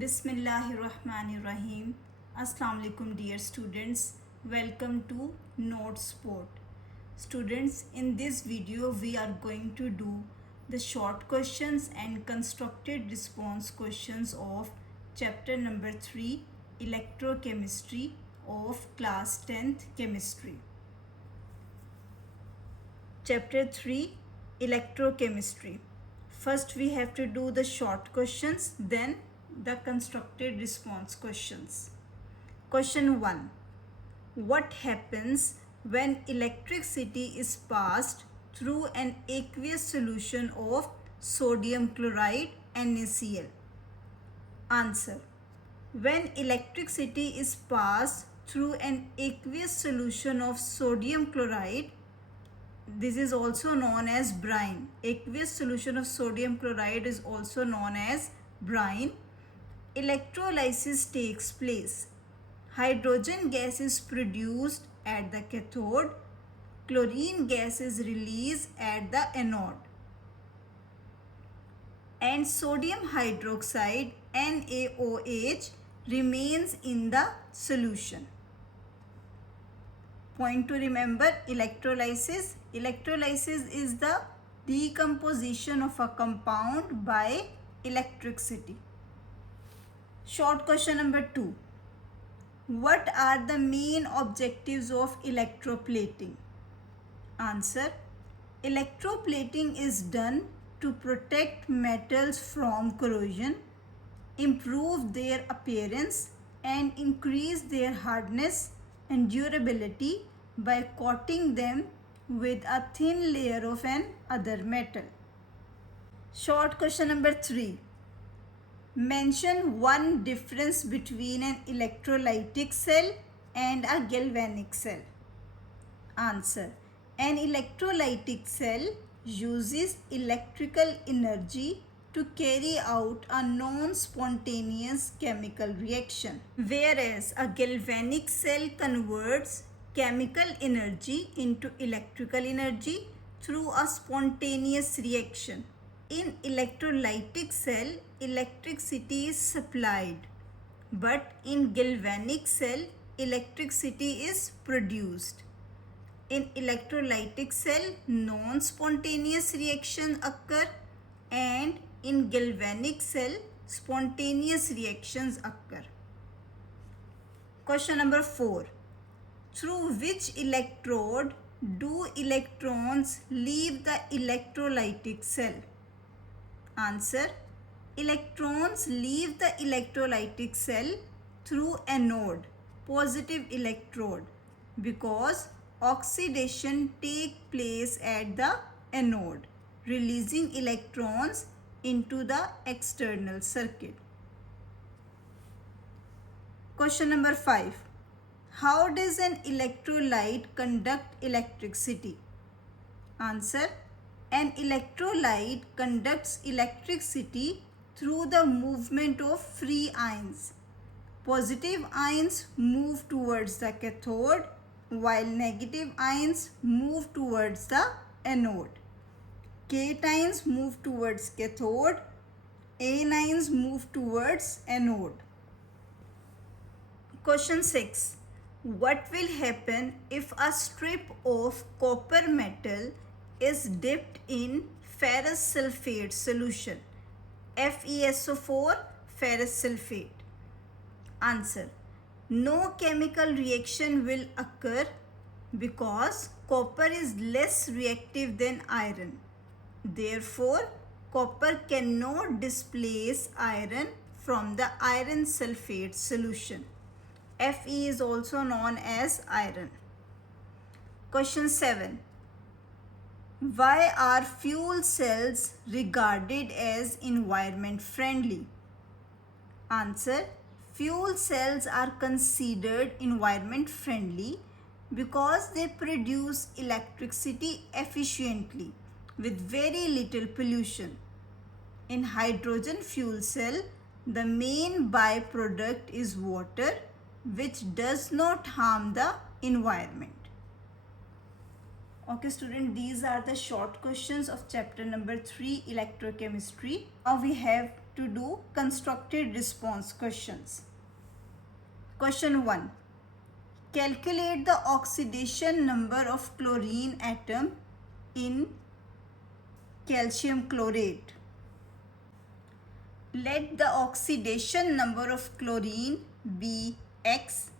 Bismillahirrahmanirrahim. Assalamu alaikum dear students. Welcome to Note Sport. Students, in this video we are going to do the short questions and constructed response questions of chapter number 3 Electrochemistry of class 10th chemistry. Chapter 3 Electrochemistry. First we have to do the short questions, then the constructed response questions. Question 1. What happens when electricity is passed through an aqueous solution of sodium chloride NaCl? Answer. When electricity is passed through an aqueous solution of sodium chloride, this is also known as brine. Aqueous solution of sodium chloride is also known as brine. Electrolysis takes place. Hydrogen gas is produced at the cathode. Chlorine gas is released at the anode. And sodium hydroxide NaOH remains in the solution. Point to remember: electrolysis. Electrolysis is the decomposition of a compound by electricity. Short question number 2. What are the main objectives of electroplating? Answer. Electroplating is done to protect metals from corrosion, improve their appearance, and increase their hardness and durability by coating them with a thin layer of an other metal. Short question number 3. Mention one difference between an electrolytic cell and a galvanic cell. Answer. An electrolytic cell uses electrical energy to carry out a non-spontaneous chemical reaction, whereas a galvanic cell converts chemical energy into electrical energy through a spontaneous reaction. In electrolytic cell, electricity is supplied, but in galvanic cell, electricity is produced. In electrolytic cell, non-spontaneous reactions occur, and in galvanic cell, spontaneous reactions occur. Question number 4. Through which electrode do electrons leave the electrolytic cell? Answer. Electrons leave the electrolytic cell through anode, positive electrode, because oxidation takes place at the anode, releasing electrons into the external circuit. Question number 5. How does an electrolyte conduct electricity? Answer. An electrolyte conducts electricity through the movement of free ions. Positive ions move towards the cathode, while negative ions move towards the anode. Cations move towards cathode, anions move towards anode. Question 6. What will happen if a strip of copper metal is dipped in ferrous sulfate solution? FeSO4 ferrous sulfate. Answer. No chemical reaction will occur because copper is less reactive than iron. Therefore, copper cannot displace iron from the iron sulfate solution. Fe is also known as iron. Question 7. Why are fuel cells regarded as environment friendly? Answer. Fuel cells are considered environment friendly because they produce electricity efficiently with very little pollution. In hydrogen fuel cell, the main byproduct is water, which does not harm the environment. Okay student, these are the short questions of chapter number 3 electrochemistry. Now we have to do constructed response questions. Question 1. Calculate the oxidation number of chlorine atom in calcium chlorate. Let the oxidation number of chlorine be X.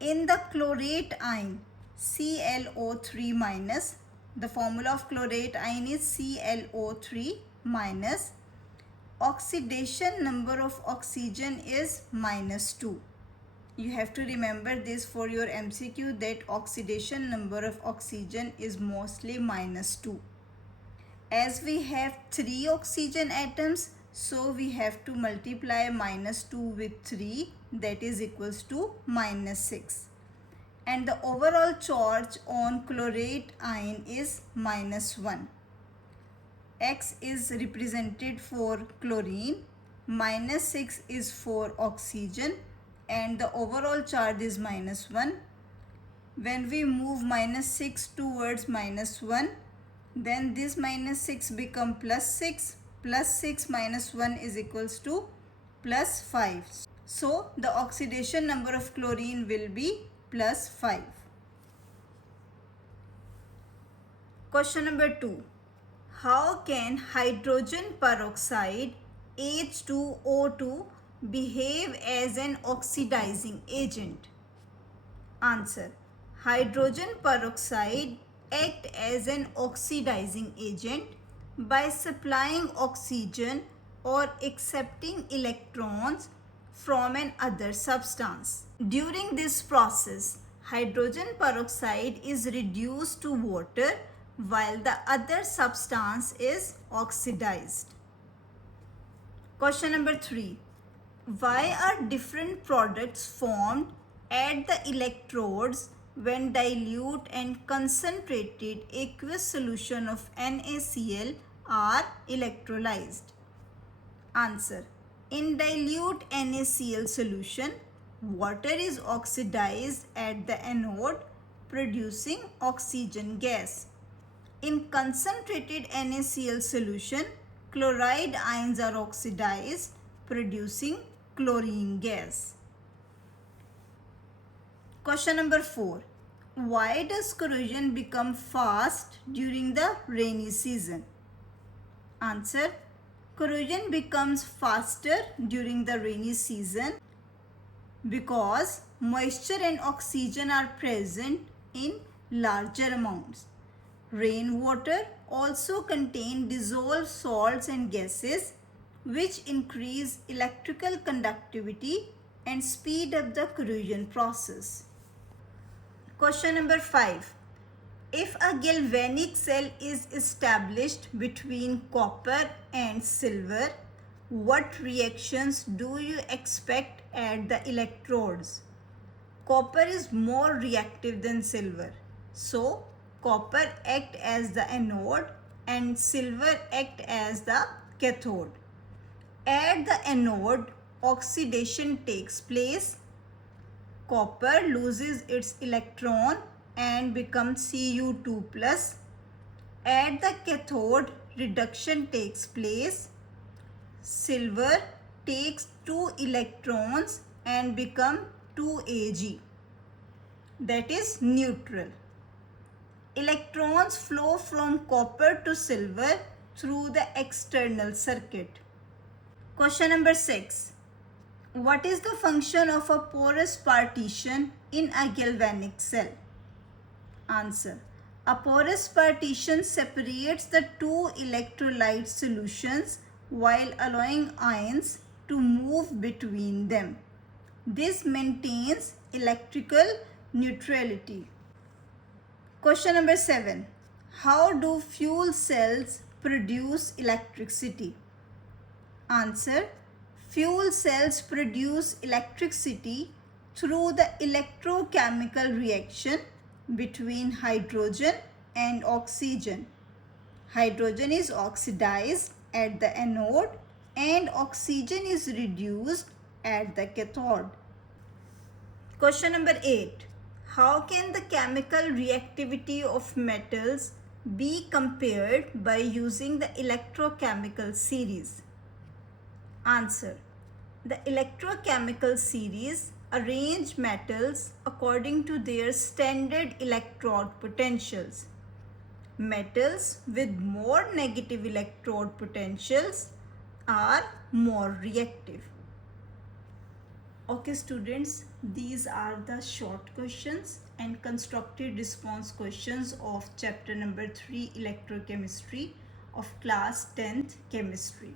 In the chlorate ion ClO3 minus, the formula of chlorate ion is ClO3 minus, oxidation number of oxygen is -2. You have to remember this for your MCQ, that oxidation number of oxygen is mostly -2. As we have 3 oxygen atoms, so we have to multiply -2 with 3, that is equals to -6. And the overall charge on chlorate ion is -1. X is represented for chlorine, -6 is for oxygen, and the overall charge is -1. When we move -6 towards -1, then this -6 become +6. +6 minus 1 is equals to +5. So the oxidation number of chlorine will be +5. Question number 2. How can hydrogen peroxide H2O2 behave as an oxidizing agent? Answer. Hydrogen peroxide act as an oxidizing agent by supplying oxygen or accepting electrons from an other substance. During this process, hydrogen peroxide is reduced to water while the other substance is oxidized. Question number 3. Why are different products formed at the electrodes when dilute and concentrated aqueous solution of NaCl are electrolyzed? Answer. In dilute NaCl solution, water is oxidized at the anode, producing oxygen gas. In concentrated NaCl solution, chloride ions are oxidized, producing chlorine gas. Question number 4. Why does corrosion become fast during the rainy season? Answer. Corrosion becomes faster during the rainy season because moisture and oxygen are present in larger amounts. Rainwater also contains dissolved salts and gases which increase electrical conductivity and speed up the corrosion process. Question number 5. If a galvanic cell is established between copper and silver, what reactions do you expect at the electrodes? Copper is more reactive than silver. So, copper act as the anode and silver act as the cathode. At the anode, oxidation takes place. Copper loses its electron and becomes Cu2+. At the cathode, reduction takes place. Silver takes 2 electrons and become 2Ag. That is neutral. Electrons flow from copper to silver through the external circuit. Question number 6. What is the function of a porous partition in a galvanic cell? Answer. A porous partition separates the 2 electrolyte solutions while allowing ions to move between them. This maintains electrical neutrality. Question number 7. How do fuel cells produce electricity? Answer. Fuel cells produce electricity through the electrochemical reaction between hydrogen and oxygen. Hydrogen is oxidized at the anode and oxygen is reduced at the cathode. Question number 8. How can the chemical reactivity of metals be compared by using the electrochemical series? Answer. The electrochemical series arrange metals according to their standard electrode potentials. Metals with more negative electrode potentials are more reactive. Okay students, these are the short questions and constructed response questions of chapter number 3 electrochemistry of class 10th chemistry.